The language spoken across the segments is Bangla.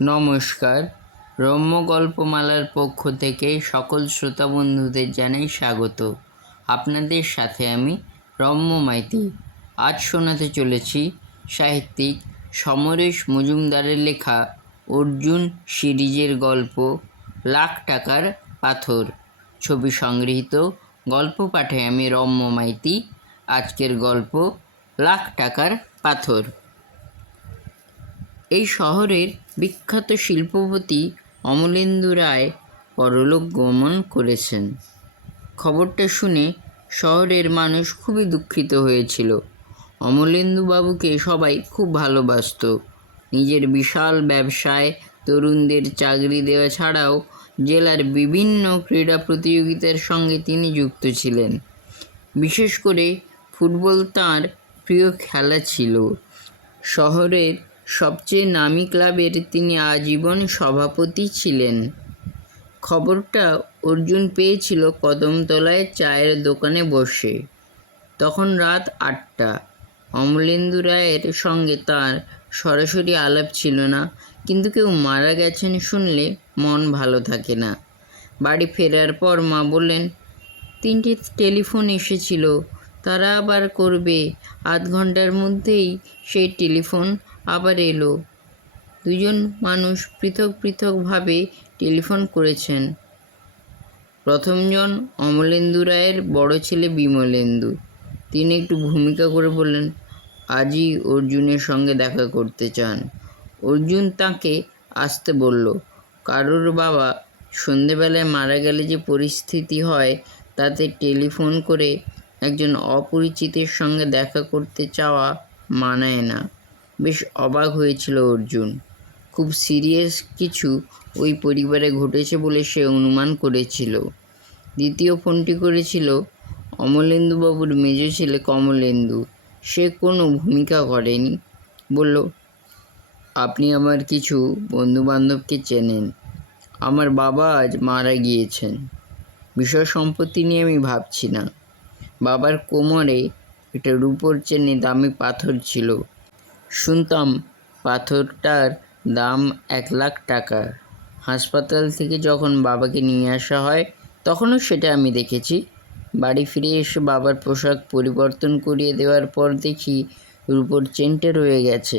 নমস্কার। রম্য গল্পমালার পক্ষ থেকে সকল শ্রোতা বন্ধুদের জানাই স্বাগত। আপনাদের সাথে আমি রম্য মাইতি। আজ শোনাতে চলেছি সাহিত্যিক সমরেশ মজুমদারের লেখা অর্জুন সিরিজের গল্প লাখ টাকার পাথর। ছবি সংগৃহীত। গল্প পাঠে আমি রম্য মাইতি। আজকের গল্প লাখ টাকার পাথর। এই শহরের বিখ্যাত শিল্পপতি অমলেন্দু রায় পরলোক গমন করেছেন। খবরটা শুনে শহরের মানুষ খুবই দুঃখিত হয়েছিল। অমলেন্দুবাবুকে সবাই খুব ভালোবাসত। নিজের বিশাল ব্যবসায় তরুণদের চাকরি দেওয়া ছাড়াও জেলার বিভিন্ন ক্রীড়া প্রতিযোগিতার সঙ্গে তিনি যুক্ত ছিলেন। বিশেষ করে ফুটবল তাঁর প্রিয় খেলা ছিল। শহরের সবচেয়ে নামী ক্লাবের তিনি আজীবন সভাপতি ছিলেন। খবরটা অর্জুন পেয়েছিল কদমতলায় চায়ের দোকানে বসে। তখন রাত 8টা। অমলেন্দু রায়ের সঙ্গে তার সরাসরি আলাপ ছিল না, কিন্তু কেউ মারা গেছেন শুনলে মন ভালো থাকে না। বাড়ি ফেরার পর মা বললেন, 3টে টেলিফোন এসেছিল, তারা আবার করবে। আধ ঘন্টার মধ্যেই সেই টেলিফোন আবার এলো। দুজন মানুষ পৃথক পৃথকভাবে টেলিফোন করেছেন। প্রথমজন অমলেন্দু রায়ের বড় ছেলে বিমলেন্দু। তিনি একটু ভূমিকা করে বললেন, আজই অর্জুনের সঙ্গে দেখা করতে চান। অর্জুন তাকে আসতে বলল। কারোর বাবা সন্ধেবেলায় মারা গেলে যে পরিস্থিতি হয়, তাতে টেলিফোন করে একজন অপরিচিতের সঙ্গে দেখা করতে চাওয়া মানায় না। বেশ অবাক হয়েছিল অর্জুন। খুব সিরিয়াস কিছু ওই পরিবারে ঘটেছে বলে সে অনুমান করেছিল। দ্বিতীয় ফোনটি করেছিল অমলেন্দুবাবুর মেজ ছেলে কমলেন্দু। সে কোনো ভূমিকা করেনি। বলল, আপনি আমার কিছু বন্ধুবান্ধবকে চেনেন। আমার বাবা আজ মারা গিয়েছেন। বিষয় সম্পত্তি নিয়ে আমি ভাবছি না। বাবার কোমরে একটা রূপোর চেনে দামি পাথর ছিল। শুনতাম পাথরটার দাম 1,00,000 টাকা। হাসপাতাল থেকে যখন বাবাকে নিয়ে আসা হয় তখনও সেটা আমি দেখেছি। বাড়ি ফিরে এসে বাবার পোশাক পরিবর্তন করিয়ে দেওয়ার পর দেখি রূপোর চেনটা রয়ে গেছে,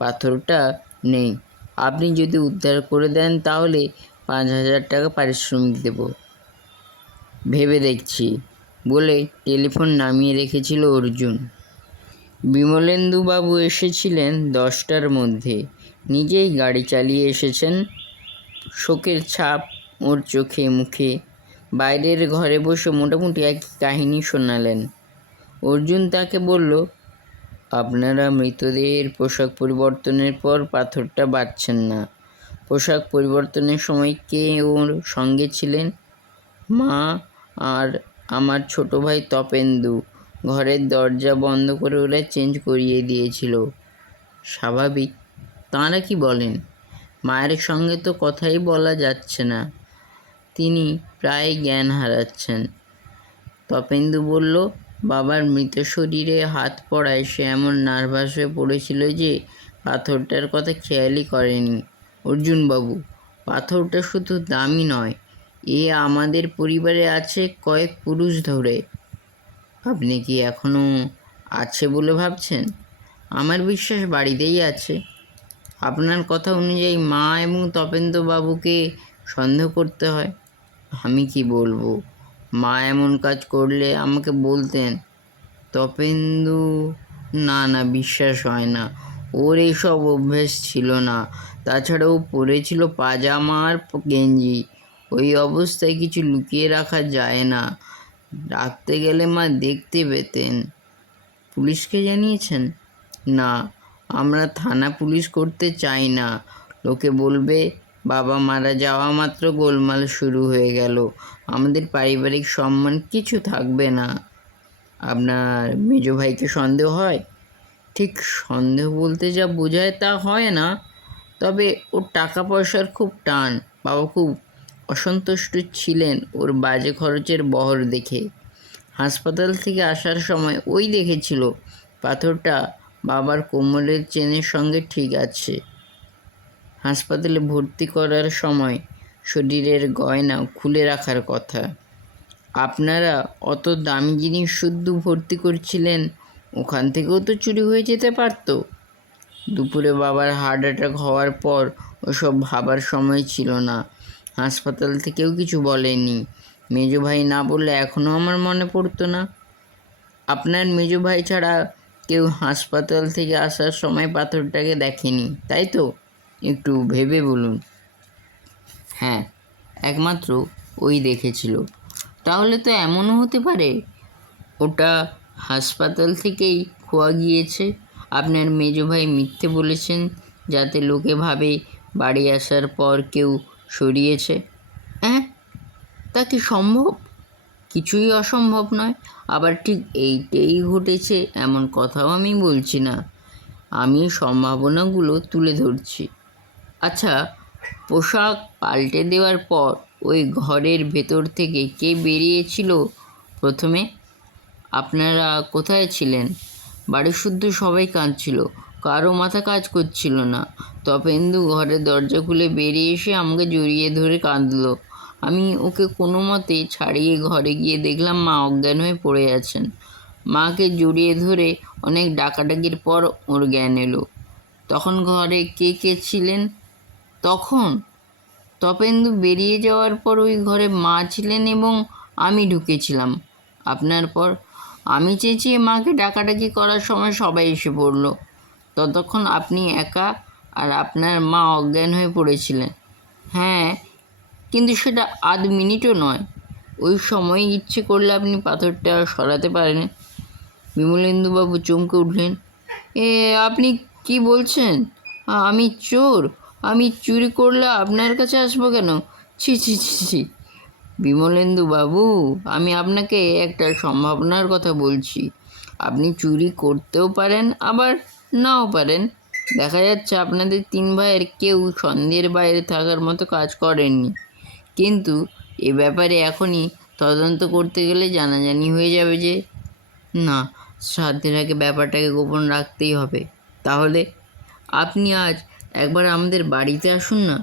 পাথরটা নেই। আপনি যদি উদ্ধার করে দেন তাহলে 5,000 টাকা পারিশ্রমিক দেব। ভেবে দেখছি বলে টেলিফোন নামিয়ে রেখেছিল অর্জুন। বিমলেন্দুবাবু এসেছিলেন 10টার মধ্যে। নিজেই গাড়ি চালিয়ে এসেছেন। শোকের ছাপ ওর চোখে মুখে। বাইরের ঘরে বসে মোটামুটি একই কাহিনী শোনালেন। অর্জুন তাকে বলল, আপনারা মৃতদেহের পোশাক পরিবর্তনের পর পাথরটা বাঁধছেন না। পোশাক পরিবর্তনের সময় কে ওর সঙ্গে ছিলেন? মা আর আমার ছোট ভাই তপেন্দু। ঘরের দরজা বন্ধ করে ওরা চেঞ্জ করিয়ে দিয়েছিল। স্বাভাবিক। তাঁরা কি বলেন? মায়ের সঙ্গে তো কথাই বলা যাচ্ছে না, তিনি প্রায় জ্ঞান হারাচ্ছেন। তপেন্দু বলল, বাবার মৃত শরীরে হাত পড়ায় সে এমন নার্ভাস হয়ে পড়েছিল যে পাথরটার কথা খেয়ালই করেনি। অর্জুনবাবু, পাথরটা শুধু দামি নয়, এ আমাদের পরিবারে আছে কয়েক পুরুষ ধরে। আপনি কি এখনও আছে বলে ভাবছেন? আমার বিশ্বাস বাড়িতেই আছে। আপনার কথা অনুযায়ী মা এবং তপেন্দ্রবাবুকে সন্দেহ করতে হয়। আমি কি বলবো? মা এমন কাজ করলে আমাকে বলতেন। তপেন্দু, না বিশ্বাস হয় না। ওর এইসব অভ্যেস ছিল না। তাছাড়া ও পরেছিল পাজামা আর গেঞ্জি। ওই অবস্থায় কিছু লুকিয়ে রাখা যায় না। রাখতে গেলে মা দেখতে পেতেন। পুলিশকে জানিয়েছেন? না, আমরা থানা পুলিশ করতে চাই না। লোকে বলবে বাবা মারা যাওয়া মাত্র গোলমাল শুরু হয়ে গেল, আমাদের পারিবারিক সম্মান কিছু থাকবে না। আপনার মেজ ভাইকে সন্দেহ হয়? ঠিক সন্দেহ বলতে যা বোঝায় তা হয় না, তবে ওর টাকা পয়সার খুব টান। বাবা খুব অসন্তুষ্ট ছিলেন ওর বাজে খরচের বহর দেখে। হাসপাতাল থেকে আসার সময় ওই দেখেছিল পাথরটা বাবার কোমরের চেনের সঙ্গে ঠিক আছে। হাসপাতালে ভর্তি করার সময় শরীরের গয়না খুলে রাখার কথা। আপনারা অত দামি জিনিস শুদ্ধ ভর্তি করছিলেন, ওখান থেকেও তো চুরি হয়ে যেতে পারত। দুপুরে বাবার হার্ট অ্যাটাক হওয়ার পর ওসব ভাবার সময় ছিল না। হাসপাতাল থেকেও কিছু বলেনি। মেজো ভাই না বললে এখনও আমার মনে পড়তো না। আপনার মেজো ভাই ছাড়া কেউ হাসপাতাল থেকে আসার সময় পাথরটাকে দেখেনি, তাই তো? একটু ভেবে বলুন। হ্যাঁ, একমাত্র ওই দেখেছিল। তাহলে তো এমনও হতে পারে ওটা হাসপাতাল থেকেই খোয়া গিয়েছে। আপনার মেজো ভাই মিথ্যে বলেছেন যাতে লোকে ভাবে বাড়ি আসার পর কেউ সরিয়েছে। হ্যাঁ, তা কি সম্ভব? কিছুই অসম্ভব নয়। আবার ঠিক এইটাই ঘটেছে এমন কথাও আমি বলছি না। আমি সম্ভাবনাগুলো তুলে ধরছি। আচ্ছা, পোশাক পাল্টে দেওয়ার পর ওই ঘরের ভেতর থেকে কে বেরিয়েছিল প্রথমে? আপনারা কোথায় ছিলেন? বাড়ির শুদ্ধ সবাই কাঁদছিল, কারো মাথা কাজ করছিল না। তপেন্দু ঘরের দরজা খুলে বেরিয়ে এসে আমাকে জড়িয়ে ধরে কাঁদলো। আমি ওকে কোনো মতে ছাড়িয়ে ঘরে গিয়ে দেখলাম মা অজ্ঞান হয়ে পড়ে আছেন। মাকে জড়িয়ে ধরে অনেক ডাকাডাকির পর ওর জ্ঞান এলো। তখন ঘরে কে কে ছিলেন? তখন তপেন্দু বেরিয়ে যাওয়ার পর ওই ঘরে মা ছিলেন এবং আমি ঢুকেছিলাম আপনার পর। আমি চেঁচিয়ে মাকে ডাকাডাকি করার সময় সবাই এসে পড়ল। ততক্ষণ আপনি একা আর আপনার মা অজ্ঞান হয়ে পড়েছিলেন। হ্যাঁ, কিন্তু সেটা আধ মিনিটও নয়। ওই সময় ইচ্ছে করলে আপনি পাথরটা সরাতে পারেন। বিমলেন্দুবাবু চমকে উঠলেন। আপনি কি বলছেন? আমি চোর? আমি চুরি করলে আপনার কাছে আসবো কেন? ছি ছি ছি ছি। বিমলেন্দু বাবু, আমি আপনাকে একটা সম্ভাবনার কথা বলছি। আপনি চুরি করতেও পারেন, আবার নাও পারেন। দেখা যাচ্ছে আপনাদের 3 ভাইয়ের কেউ সন্দেহের বাইরে থাকার মতো কাজ করেননি, কিন্তু এ ব্যাপারে এখনই তদন্ত করতে গেলে জানাজানি হয়ে যাবে যে। না, শ্রাদ্ধের আগে ব্যাপারটাকে গোপন রাখতেই হবে। তাহলে আপনি আজ একবার আমাদের বাড়িতে আসুন না।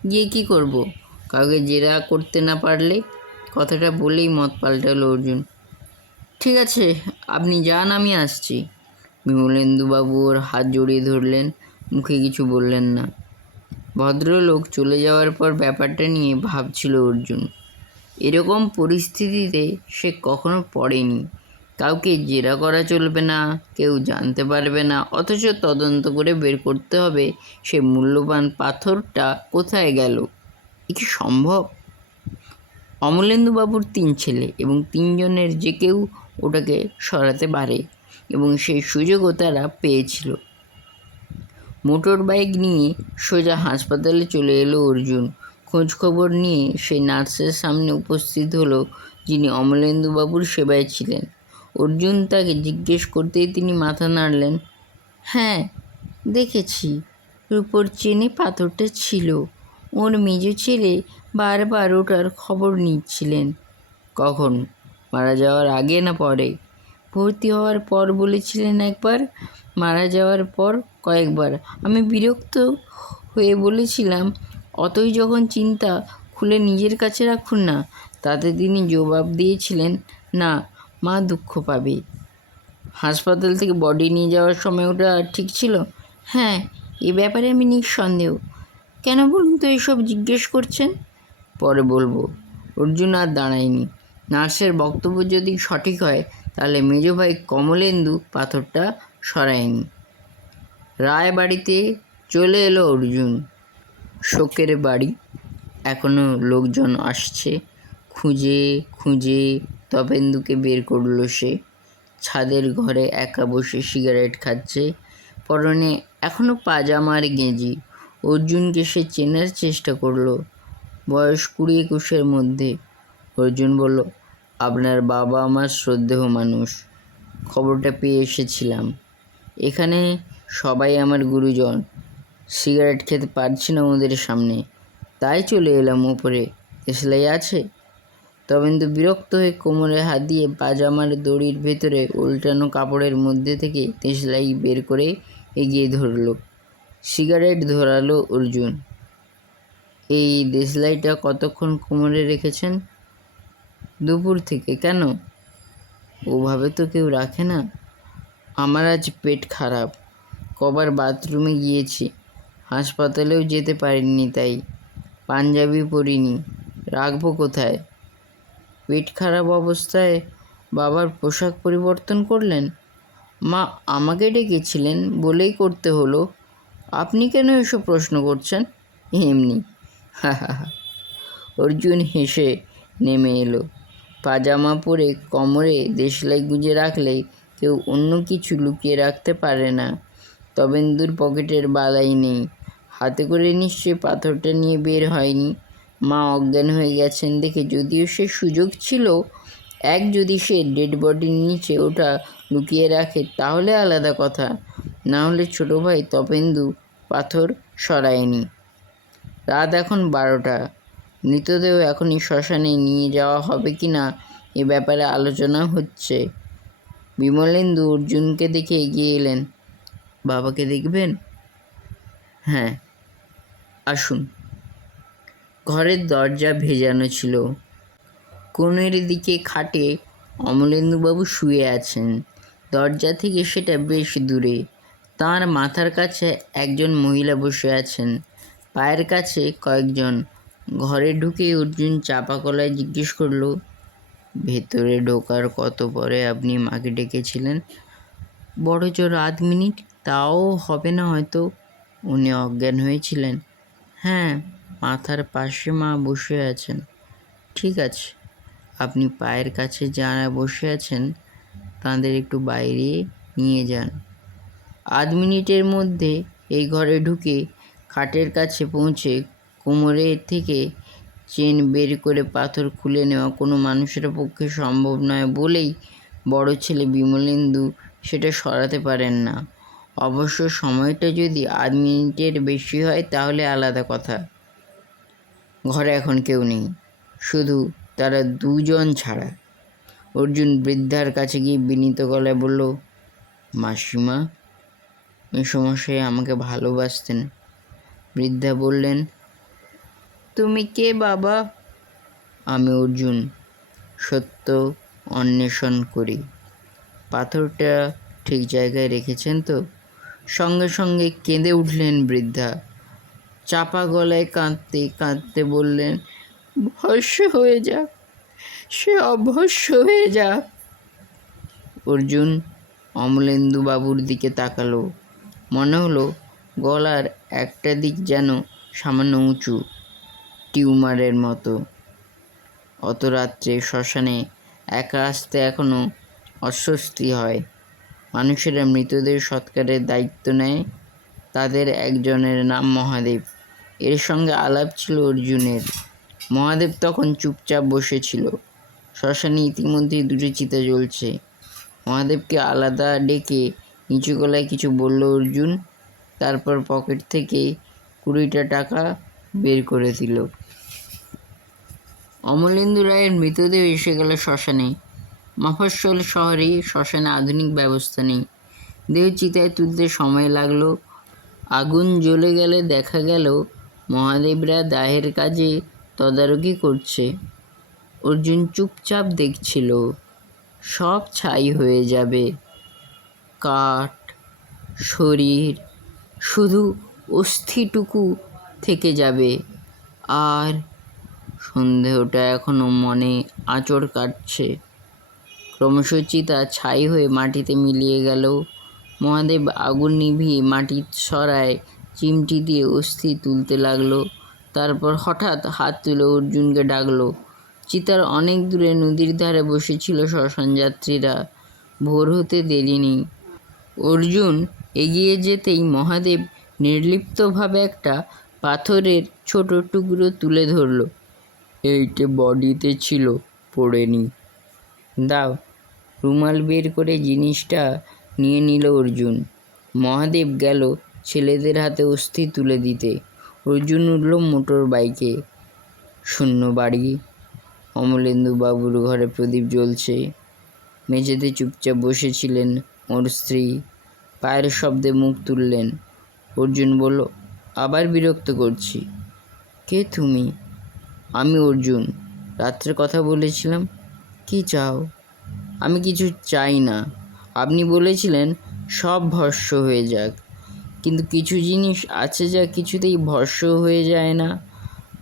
গিয়ে কী করব? কাউকে জেরা করতে না পারলে? কথাটা বলেই মত পাল্টালো অর্জুন। ঠিক আছে, আপনি যান, আমি আসছি। বিমলেন্দুবাবু ওর হাত জড়িয়ে ধরলেন, মুখে কিছু বললেন না। ভদ্রলোক চলে যাওয়ার পর ব্যাপারটা নিয়ে ভাবছিল অর্জুন। এরকম পরিস্থিতিতে সে কখনো পড়েনি। কাউকে জেরা করা চলবে না, কেউ জানতে পারবে না, অথচ তদন্ত করে বের করতে হবে সে মূল্যবান পাথরটা কোথায় গেল। এ কি সম্ভব? অমলেন্দুবাবুর 3 ছেলে এবং 3 জনের যে কেউ ওটাকে সরাতে পারে এবং সেই সুযোগও তারা পেয়েছিল। মোটর বাইক নিয়ে সোজা হাসপাতালে চলে এলো অর্জুন। খোঁজ খবর নিয়ে সেই নার্সের সামনে উপস্থিত হলো যিনি অমলেন্দুবাবুর সেবায় ছিলেন। অর্জুন তাকে জিজ্ঞেস করতেই তিনি মাথা নাড়লেন। হ্যাঁ, দেখেছি, রূপোর চেনে পাথরটা ছিল। ওর মেজ ছেলে বারবার ওটার খবর নিচ্ছিলেন। কখন? মারা যাওয়ার আগে না পরে? ভর্তি হওয়ার পর বলেছিলেন একবার, মারা যাওয়ার পর কয়েকবার। আমি বিরক্ত হয়ে বলেছিলাম, অতই যখন চিন্তা, খুলে নিজের কাছে রাখুন না। তাতে তিনি জবাব দিয়েছিলেন, না, মা দুঃখ পাবে। হাসপাতাল থেকে বডি নিয়ে যাওয়ার সময় ওটা ঠিক ছিল? হ্যাঁ, এ ব্যাপারে আমি নিঃসন্দেহ। কেন বলুন তো এসব জিজ্ঞেস করছেন? পরে বলবো। অর্জুন আর দাঁড়ায়নি। নার্সের বক্তব্য যদি সঠিক হয় তাহলে মেজো ভাই কমলেন্দু পাথরটা সরায়নি। রায় বাড়িতে চলে এলো অর্জুন। শোকের বাড়ি। এখনও লোকজন আসছে। খুঁজে খুঁজে তপেন্দুকে বের করলো সে। ছাদের ঘরে একা বসে সিগারেট খাচ্ছে। পরনে এখনও পাজামার গেঁজি। অর্জুনকে সে চেনার চেষ্টা করলো। বয়স 20-21-এর মধ্যে। অর্জুন বলল, আপনার বাবা আমার শ্রদ্ধেয় মানুষ। খবরটা পেয়ে এসেছিলাম। এখানে সবাই আমার গুরুজন। সিগারেট খেতে পারছি না ওদের সামনে, তাই চলে এলাম ওপরে। দেশলাই আছে? তবেন্দু বিরক্ত হয়ে কোমরে হাত দিয়ে পাজামার দড়ির ভেতরে উল্টানো কাপড়ের মধ্যে থেকে দেশলাই বের করে এগিয়ে ধরল। সিগারেট ধরালো অর্জুন। এই দেশলাইটা কতক্ষণ কোমরে রেখেছেন? দুপুর থেকে। কেন? ওভাবে তো কেউ রাখে না। আমার আজ পেট খারাপ, কবার বাথরুমে গিয়েছি, হাসপাতালেও যেতে পারিনি, তাই পাঞ্জাবি পরিনি। রাখবো কোথায়? পেট খারাপ অবস্থায় বাবার পোশাক পরিবর্তন করলেন? মা আমাকে ডেকেছিলেন বলেই করতে হলো। আপনি কেন এসব প্রশ্ন করছেন? এমনি। হা হা হা। অর্জুন হেসে নেমে এলো। পাজামা পরে কোমরে দেশলাই গুঁজে রাখলে কেউ অন্য কিছু লুকিয়ে রাখতে পারে না। তবেন্দুর পকেটের বালাই নেই। হাতে করে নিশ্চয়ই পাথরটা নিয়ে বের হয়নি। মা অজ্ঞান হয়ে গেছেন দেখে যদিও সে সুযোগ ছিল, যদি সে ডেড বডির নিচে ওটা লুকিয়ে রাখে তাহলে আলাদা কথা, না হলে ছোটো ভাই তপেন্দু পাথর সরায়নি। রাত এখন 12টা। মৃতদেহ এখনই শ্মশানে নিয়ে যাওয়া হবে কি না এ ব্যাপারে আলোচনা হচ্ছে। বিমলেন্দু অর্জুনকে দেখে এগিয়ে এলেন। বাবাকে দেখবেন? হ্যাঁ, আসুন। ঘরের দরজা ভেজানো ছিল। কোণের দিকে খাটে অমলেন্দুবাবু শুয়ে আছেন। দরজা থেকে সেটা বেশ দূরে। তাঁর মাথার কাছে একজন মহিলা বসে আছেন, পায়ের কাছে কয়েকজন। ঘরে ঢুকে অর্জুন চাপা গলায় জিজ্ঞেস করল, ভেতরে ঢোকার কত পরে আপনি মাকে ডেকেছিলেন? বড় জোর 8 মিনিট, তাও হবে না হয়তো। উনি অজ্ঞান হয়েছিলেন? হ্যাঁ, মাথার পাশে মা বসে আছেন। ঠিক আছে, আপনি পায়ের কাছে যারা বসে আছেন তাদের একটু বাইরে নিয়ে যান। 8 মিনিটের মধ্যে এই ঘরে ঢুকে খাটের কাছে পৌঁছে কোমরে থেকে চেন বের করে পাথর খুলে নেওয়া কোনো মানুষের পক্ষে সম্ভব নয় বলেই বড় ছেলে বিমলেন্দু সেটা সরাতে পারেন না। অবশ্য সময়টা যদি 8 মিনিটের বেশি হয় তাহলে আলাদা কথা। ঘরে এখন কেউ নেই, শুধু তারা দুজন ছাড়া। অর্জুন বৃদ্ধার কাছে গিয়ে বিনীত গলায় বলল, মাসিমা, মেসোমশাই আমাকে ভালোবাসতেন। বৃদ্ধা বললেন, তুমি কে বাবা? আমি অর্জুন, সত্য অন্বেষণ করি। পাথরটা ঠিক জায়গায় রেখেছেন তো? সঙ্গে সঙ্গে কেঁদে উঠলেন বৃদ্ধা। চাপা গলায় কাঁদতে কাঁদতে বললেন, ভস্য হয়ে যাক, সে অভস্য হয়ে যাক। অর্জুন অমলেন্দুবাবুর দিকে তাকালো। মনে হলো গলার একটা দিক যেন সামান্য উঁচু, টিউমারের মতো। অত রাত্রে শ্মশানে একা আসতে এখনও অস্বস্তি হয়। মানুষেরা মৃতদের সৎকারের দায়িত্ব নেয়। তাদের একজনের নাম মহাদেব। এর সঙ্গে আলাপ ছিল অর্জুনের। মহাদেব তখন চুপচাপ বসেছিল। শ্মশানে ইতিমধ্যেই 2টি চিতা জ্বলছে। মহাদেবকে আলাদা ডেকে নিচু গলায় কিছু বলল অর্জুন। তারপর পকেট থেকে 20টা টাকা বের করে দিল। অমলেন্দু রায়ের মৃতদেহ এসে গেল শ্মশানে। মফস্বল শহরে শ্মশানে আধুনিক ব্যবস্থা নেই। দেহ চিতায় তুলতে সময় লাগলো। আগুন জ্বলে গেলে দেখা গেল মহাদেবরা দাহের কাজে তদারকি করছে। অর্জুন চুপচাপ দেখছিল। সব ছাই হয়ে যাবে, কাঠ, শরীর, শুধু অস্থিটুকু থেকে যাবে। আর সন্দেহটা এখনো মনে আঁচড় কাটছে। ক্রমশ চিতা ছাই হয়ে মাটিতে মিলিয়ে গেল। মহাদেব আগুন নিভিয়ে মাটি সরায় চিমটি দিয়ে অস্থি তুলতে লাগলো। তারপর হঠাৎ হাত তুলে অর্জুনকে ডাকলো। চিতার অনেক দূরে নদীর ধারে বসেছিল শ্মশান যাত্রীরা। ভোর হতে দেরি নেই। অর্জুন এগিয়ে যেতেই মহাদেব নির্লিপ্তভাবে একটা পাথরের ছোট টুকরো তুলে ধরল। এইটে বডিতে ছিল, পড়েনি। দাও। রুমাল বের করে জিনিসটা নিয়ে নিল অর্জুন। মহাদেব গেল ছেলেদের হাতে অস্থি তুলে দিতে। অর্জুন উঠল মোটর বাইকে। শূন্য বাড়ি। অমলেন্দুবাবুর ঘরে প্রদীপ জ্বলছে। মেঝেতে চুপচাপ বসেছিলেন ওর স্ত্রী। পায়ের শব্দে মুখ তুললেন। অর্জুন বলল, আবার বিরক্ত করছি। কে তুমি? আমি অর্জুন। রাত্রে কথা বলেছিলাম। কি চাও? আমি কিছু চাই না। আপনি বলেছিলেন সব ভস্ম হয়ে যাক, কিন্তু কিছু জিনিস আছে যা কিছুতেই ভস্ম হয়ে যায় না,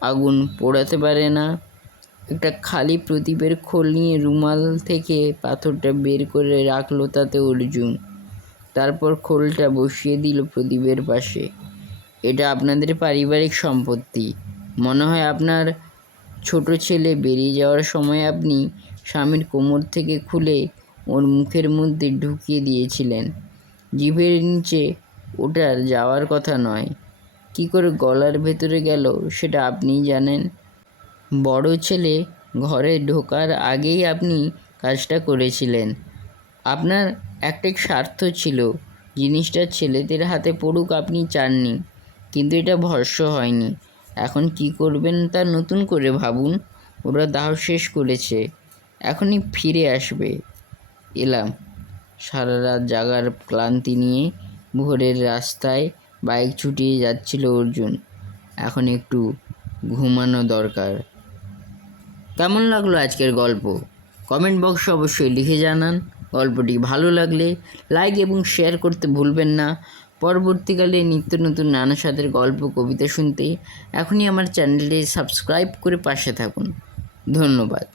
আগুন পোড়াতে পারে না। একটা খালি প্রদীপের খোল নিয়ে রুমাল থেকে পাথরটা বের করে রাখলো তাতে অর্জুন। তারপর খোলটা বসিয়ে দিল প্রদীপের পাশে। এটা আপনাদের পারিবারিক সম্পত্তি। মনে হয় আপনার ছোট ছেলে বেরিয়ে যাওয়ার সময় আপনি স্বামীর কোমর থেকে খুলে ওর মুখের মধ্যে ঢুকিয়ে দিয়েছিলেন। জিভের নিচে ওটার যাওয়ার কথা নয়, কী করে গলার ভেতরে গেল সেটা আপনিই জানেন। বড় ছেলে ঘরে ঢোকার আগেই আপনি কাজটা করেছিলেন। আপনার একটাই স্বার্থ ছিল, জিনিসটা ছেলেদের হাতে পড়ুক আপনি চাননি, কিন্তু এটা ভস্ম হয়নি। এখন কি করবেন তা নতুন করে ভাবুন। ওরা দাহ শেষ করেছে, এখনই ফিরে আসবে। এলাম। সারা রাত জাগার ক্লান্তি নিয়ে ভোরের রাস্তায় বাইক ছুটিয়ে যাচ্ছিল অর্জুন। এখন একটু ঘুমানো দরকার। কেমন লাগলো আজকের গল্প? কমেন্ট বক্সে অবশ্যই লিখে জানান। গল্পটি ভালো লাগলে লাইক এবং শেয়ার করতে ভুলবেন না। পরবর্তীকালে নিত্য নতুন নানা স্বাদের গল্প কবিতা শুনতে এখনই আমার চ্যানেলটি সাবস্ক্রাইব করে পাশে থাকুন। ধন্যবাদ।